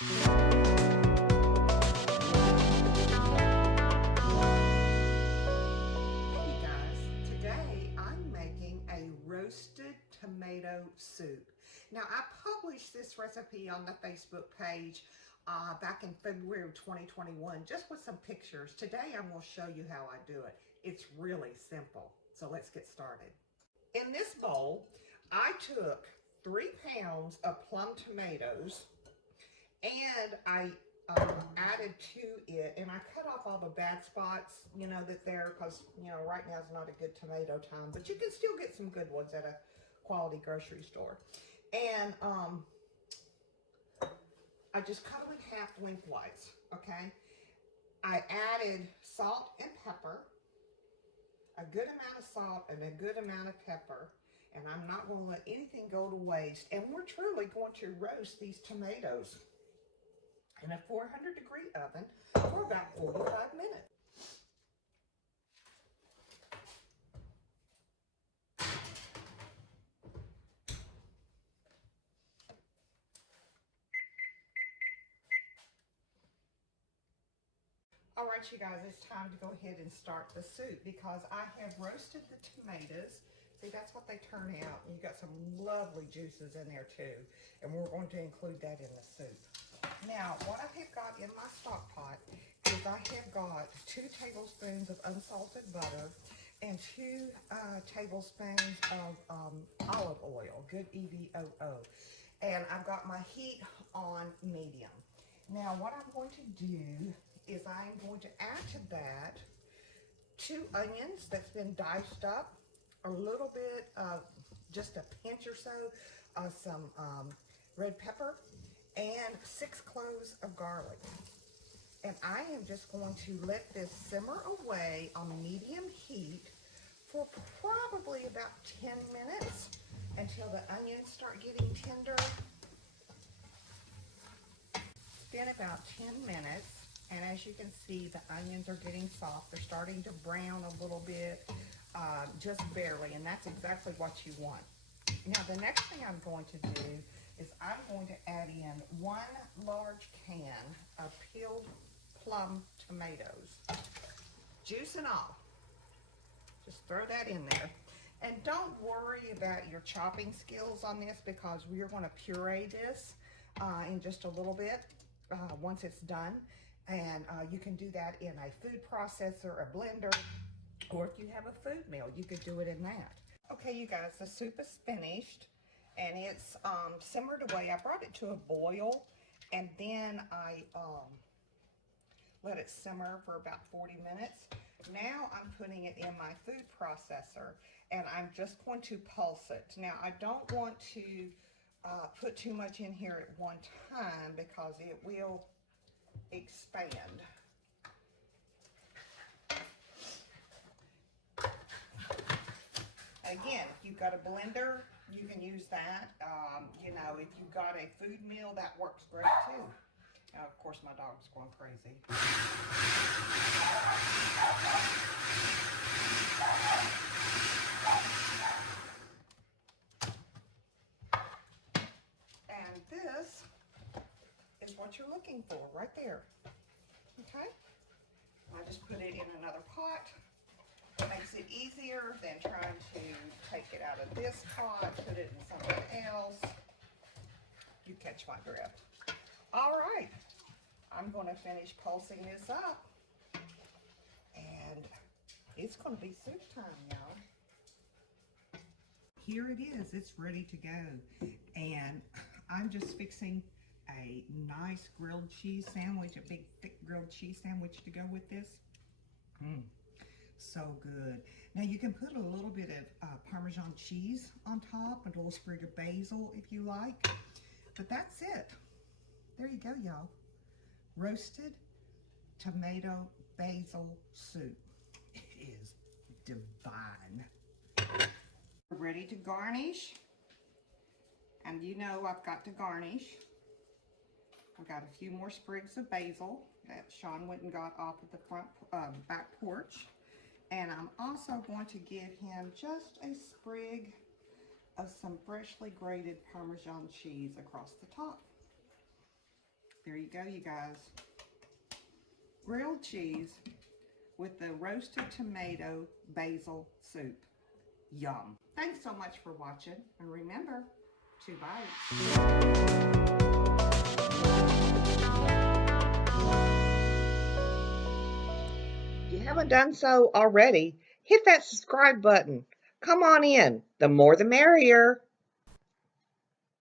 Hey guys, today I'm making a roasted tomato soup. Now I published this recipe on the Facebook page back in February of 2021 just with some pictures. Today I'm going to show you how I do it. It's really simple. So let's get started. In this bowl I took 3 pounds of plum tomatoes and I added to it, and I cut off all the bad spots, you know, that there, because, you know, right now is not a good tomato time, but you can still get some good ones at a quality grocery store. And I just cut them in half lengthwise, okay? I added salt and pepper, a good amount of salt and a good amount of pepper, and I'm not going to let anything go to waste. And we're truly going to roast these tomatoes in a 400-degree oven for about 45 minutes. All right, you guys, it's time to go ahead and start the soup because I have roasted the tomatoes. See, that's what they turn out. You got some lovely juices in there too, and we're going to include that in the soup. Now, what I have got in my stock pot is I have got 2 tablespoons of unsalted butter and 2 tablespoons of olive oil, good EVOO. And I've got my heat on medium. Now, what I'm going to do is I'm going to add to that 2 onions that's been diced up, a little bit of, just a pinch or so of some red pepper, and 6 cloves of garlic. And I am just going to let this simmer away on medium heat for probably about 10 minutes until the onions start getting tender. It's been about 10 minutes. And as you can see, the onions are getting soft. They're starting to brown a little bit, just barely, and that's exactly what you want. Now, the next thing I'm going to do is I'm going to add in 1 large can of peeled plum tomatoes, juice and all. Just throw that in there. And don't worry about your chopping skills on this because we're going to puree this in just a little bit once it's done. And you can do that in a food processor, a blender, or if you have a food mill, you could do it in that. Okay, you guys, the soup is finished and it's simmered away. I brought it to a boil and then I let it simmer for about 40 minutes. Now I'm putting it in my food processor and I'm just going to pulse it. Now I don't want to put too much in here at one time because it will expand. Again, if you've got a blender, you can use that. You know, if you've got a food mill, that works great too. Now, of course, my dog's going crazy. And this is what you're looking for right there. Okay? I just put it in another pot. It makes it easier than trying to take it out of this pot, put it in something else. You catch my drift. All right, I'm going to finish pulsing this up, and it's going to be soup time, y'all. Here it is. It's ready to go, and I'm just fixing a nice grilled cheese sandwich, a big thick grilled cheese sandwich to go with this. So good. Now you can put a little bit of Parmesan cheese on top and a little sprig of basil if you like. But that's it. There you go, y'all. Roasted tomato basil soup. It is divine. Ready to garnish. And you know I've got to garnish. I've got a few more sprigs of basil that Sean went and got off of the front back porch. And I'm also going to give him just a sprig of some freshly grated Parmesan cheese across the top. Here you go, you guys. Grilled cheese with the roasted tomato basil soup. Yum. Thanks so much for watching, and remember, 2 bites. If you haven't done so already, hit that subscribe button. Come on in. The more the merrier.